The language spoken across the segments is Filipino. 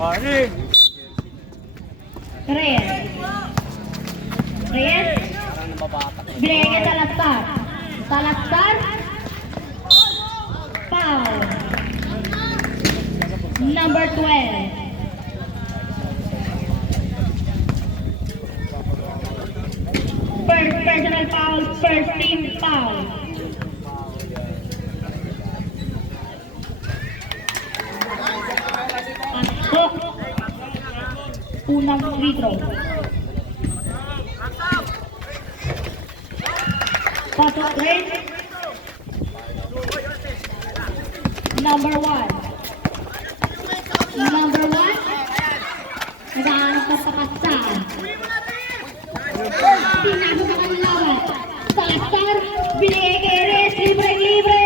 Reyes. Binigay Salazar. Salazar. Foul. Number 12. First personal foul, first team foul. Hook. Unang free throw. Pasok rin. Number 1. Number 1. Nagahanap na sa kasa. Pinasok sa kanilawan. Salazar. Binigay kay Reyes. Libre-libre.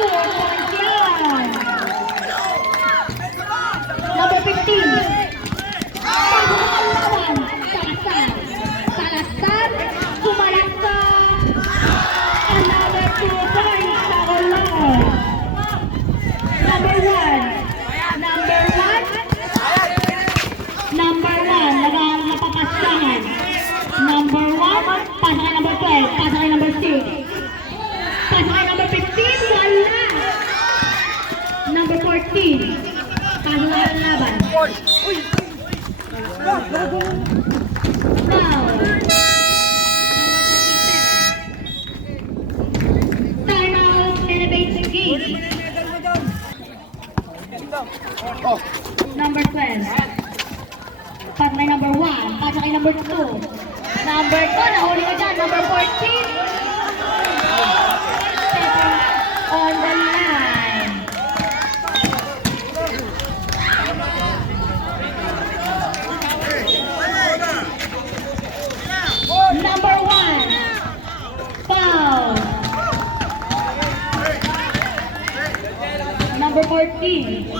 2 points yan. Number 15. Salazar, sumalat ka. Another 2 points sa ulo. Number 1. Number 1, nagahanap na papasahan. Number 1, pasa kay number 12, pasa kay number 6. Pasa kay number 15, wala. Number 14, pasa kay ang laban. Timeout, elevate the game. Number 12. Pasa kay number 1, pasa kay number 2. Number 2, nahuli ka dyan. Number 14. On the line. Number 1. Foul. Number 14.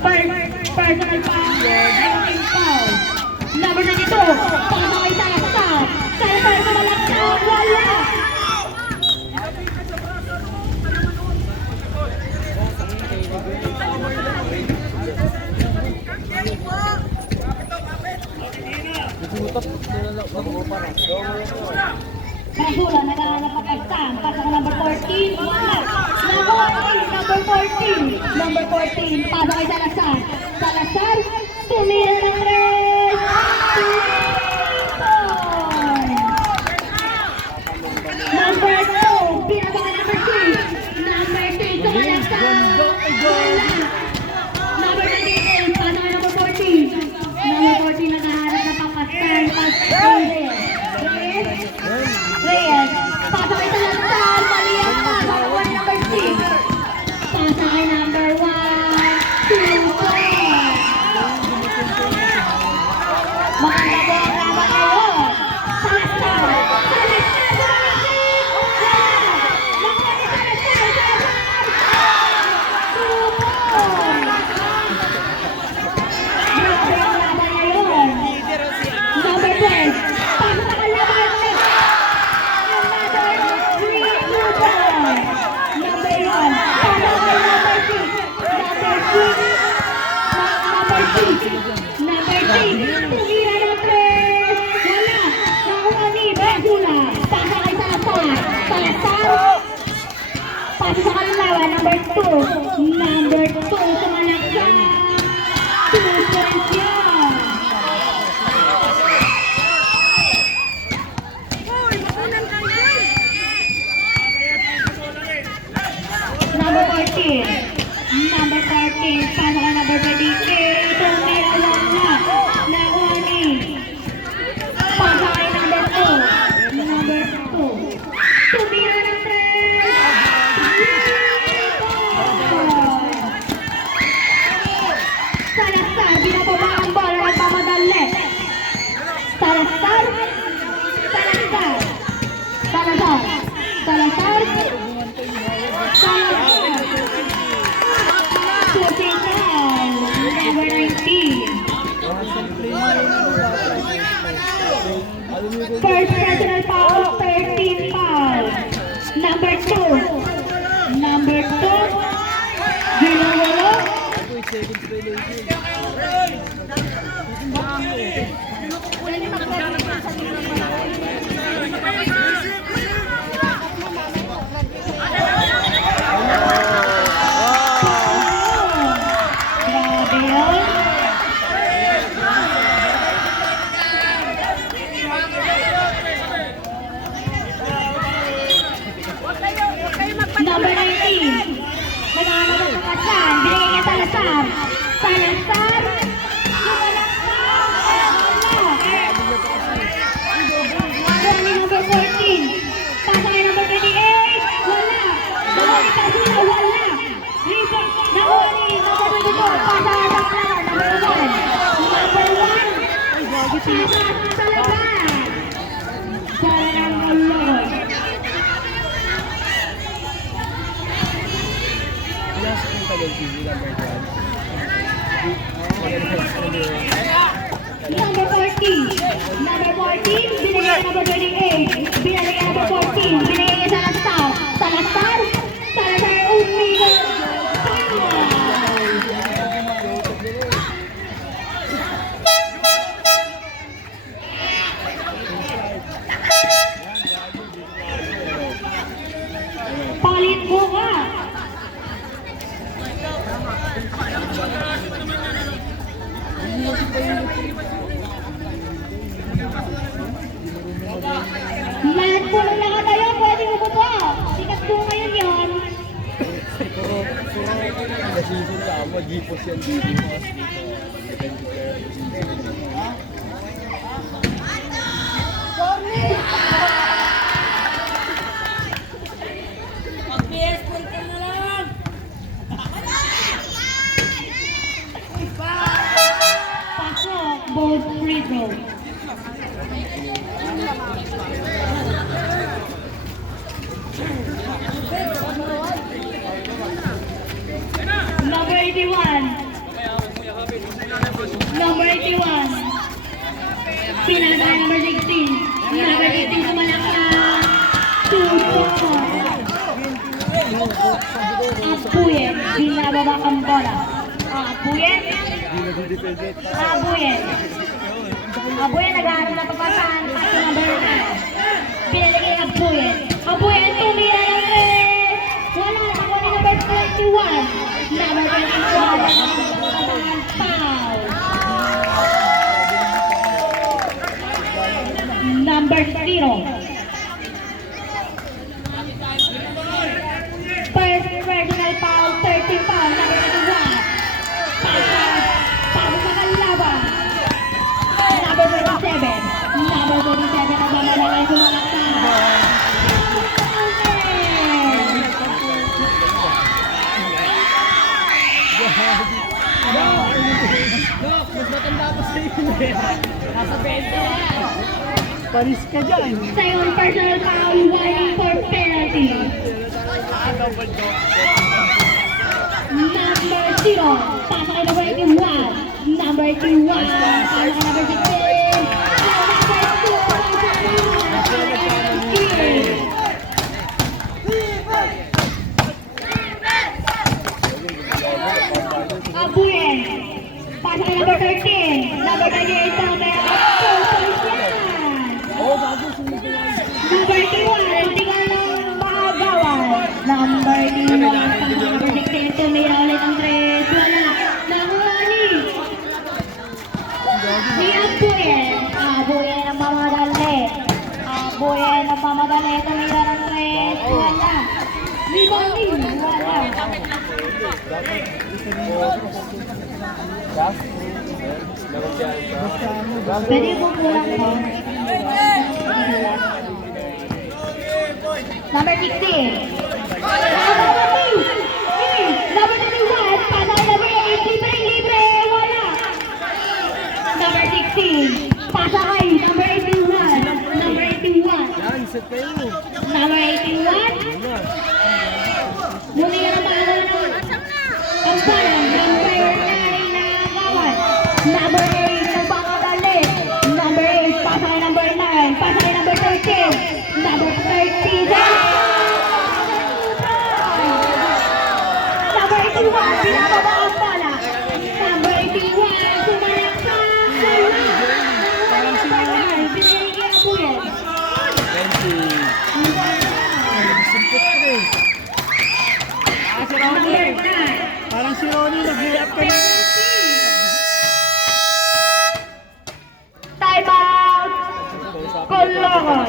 Personal foul. Team foul. Number 92. Pasa kay Salazar. Salazar sumalat ka. Wala. Basura, naghahanap pa pagsan. Pasa kay number 14. Wala. Nakuha rin. Number 14. Number 14. Pasa kay Salazar. Salazar. Tumira ng red. Number 2. Pinasa kay number 3. Number 3. Sumalat ka. Wala. Number 38. Pasa kay number 14. Number 14 naghahanap na papaskan. Paskan. Reyes. Pasa kay Salazar. Mali yan pa. Nakakuha ni number 6. Pasa kay number 1. 2 points. Maganda po ang laban ngayon. Salazar. Salazar. Bumalik. Wala. Nakuha ni Salazar. Salazar. 2 points. Grabe ang laban ngayon. Number 12. Pasa sa kalaban. Number 6, tumira ng tres. Wala. Nakuha ni Basula. Pasa kay Salazar. Salazar. Pasa sa kalawan. Number 2. Number 2. Sumalat ka. 2 points yan. Number 14. Number 14. Pasa kay number 23. Tumira lang na. Nakuha ni. Pasa kay number 2. Number 2. Tumira ng tres. Salazar. Binababa ang bola. Nagmamadali. Salazar. Salazar. Salazar. Salazar. Salazar. Shooting foul. Number 19. First personal foul, 13 foul. Number 2. Number 2. Grabe yun. Number 19. Naghahanap ng kasan. Binigay niya Salazar. Salazar. Wala. Number 14. Pasa kay number 28. Wala. Bumalik ka sila. Wala. Rizal. Nakuha ni number 24. Pasa kay number 1. Number 1. Pasa talaga. Sarang ulog. Number 14. Number 14, binigay ka number 28. Binigay ka number 14. Binigay ka Salazar. Salazar. Salazar umigo. Palit mo ka. Lahat po ng nakatayo, pwede mo po. Sikat po ngayon yun. Nasisun ka mo, gipos yan dito. Pasok, both free throw. Number 81. Number 81. Pinagay number 16. Number 16 kumalakad. 2-4. Apuyen. Binababa ang bola. Apuyen. Apuyen. Apuyen nag-aaral na papasahan. Paso number 9. Pinalagay ang Apuyen. Apuyen tumira ng 3. Wala. Ako na number 21. Number 21. Foul. Number 0. First personal foul, 13 foul, number 21. Pasa sa kalaban. Number 27. Number 27 ang mamalagay sa mga Mas matanda pa sa iyo eh. Nasa 20 na. Paris ka dyan. second personal foul, warning for penalty. Number 0. Pasa kay number 81. Number 81. Pasa kay number 16. Abuyen. Pasa kay number 13. Number 38 pa may number 21. Tingnan ng makagawan. Number 21. Pasa kay number 16. Tumira ulit ang 3. Wala. Nakuha ni Abuyen. Abuyen ang mamadali. Abuyen ang mamadali. Tumira ng 3. Wala. Rebounding. Wala. Pwede po kulang po. Number 16. Number 21. Pasa kay number 8. Libre. Wala. Number 16. Pasa kay number 81. Number 81. Yan, set kayo. Number 81. Muli na naman ang parang number 9 na gawan. Number 8 ng pangadali. Number 8, pasa kay number 9. Pasa kay number 13. Number 13. Parang si Ronnie, nag-lay-up ka na. Time out! Kulungan!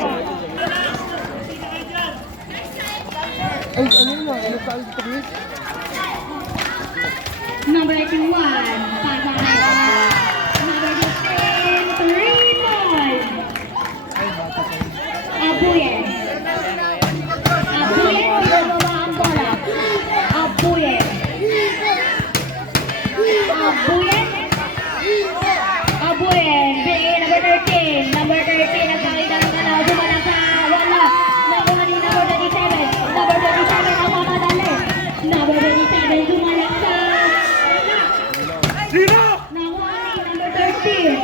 Ay, ano yun? Ano pa ulit ito, Chris? Number 81, Pasay. Number 15, 3 points. Ay, bata pa yun. Abuyen. Abuyen, binababa ang bola. Abuyen. Abuyen. Abuyen, BA number 13. Number 13, nagkakita ng ano, gumalang sa wala. Nakuha ni number 37. Number 37, nakamadali. Number 37, gumalang sa wala. Sino? Nakuha ni number 13.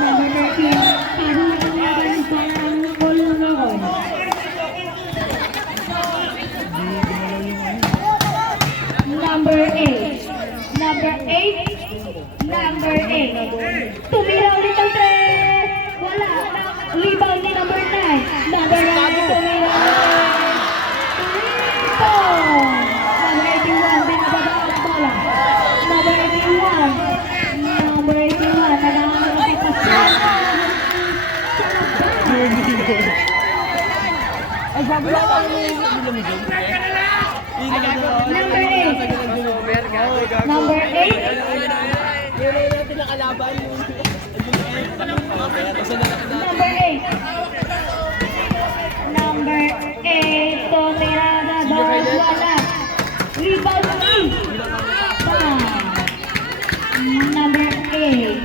Number 13, parang nakalaban parang kulungan. Number 8. Number 8. Number 8. Tumira ulit ang 3. Wala. Rebound ni number 9. Number 9. Tumira ulit. Number 81. Binababa ang bola. Number 81. Number 81. Naghahanap ng pasyon. Ay, sabi na ako yung nilamigay. Number 8. Number 8. Meron natin ang kalaban yung... Number 8. Number 8. Tumira na bawat wala. Rebound ni. Number 8.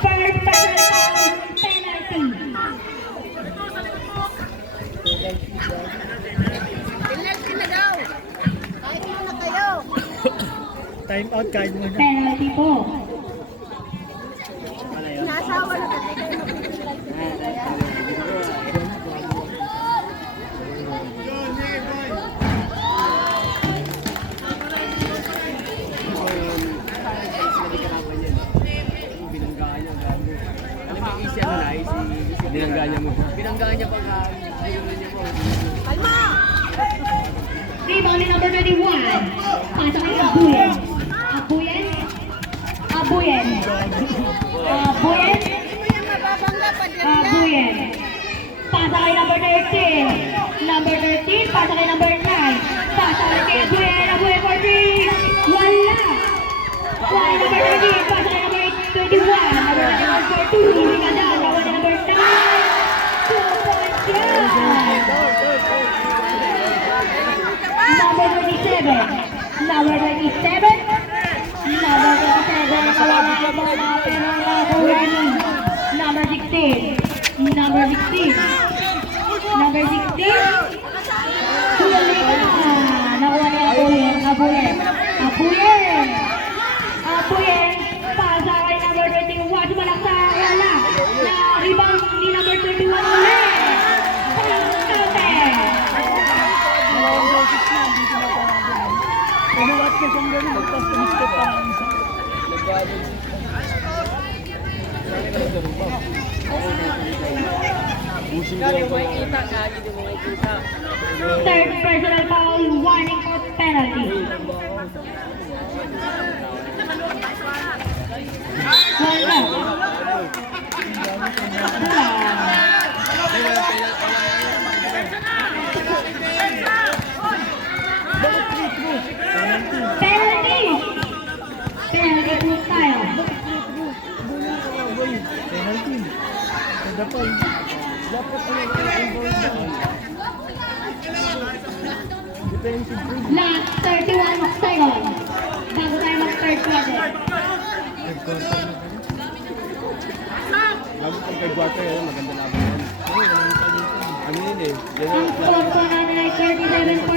First personal foul, penalty. Time out kahit mo na. Penalty po. Binangga niya mo. Binangga niya pag Rebound ni number 21. Pasok kay Abuyen. Abuyen. Abuyen. Abuyen. Abuyen. Pasok kay number 13. Number 13. Pasok kay number 9. Pasok kay Abuyen. Abuyen for 3. Wala. Wala number 13. Pasok kay number 21. Number 21 for 2. Hindi ka dyan. Wala number 9. 2 points yan. Number 27. Number 27. Number 27. Nawala ang bola pero nakuha ni number 16. Number 16. Number 16. Huli ka. Nakuha ni Abuyen. Abuyen. Abuyen. Abuyen. Pasa kay number 21. Sumalak sa wala. Na rebound ni number 21 ulit. Umulat ka siyang ganun, tapos tumistot pa ng isa. Third personal foul, warning for penalty. Wala. Penalty! Penalty po tayo. Penalty. Dapat defensive free. Last 31 seconds. Bago tayo mag-third quarter. Lalo pag third quarter, maganda laban yan. Ano yun eh. Ang score po natin ay 37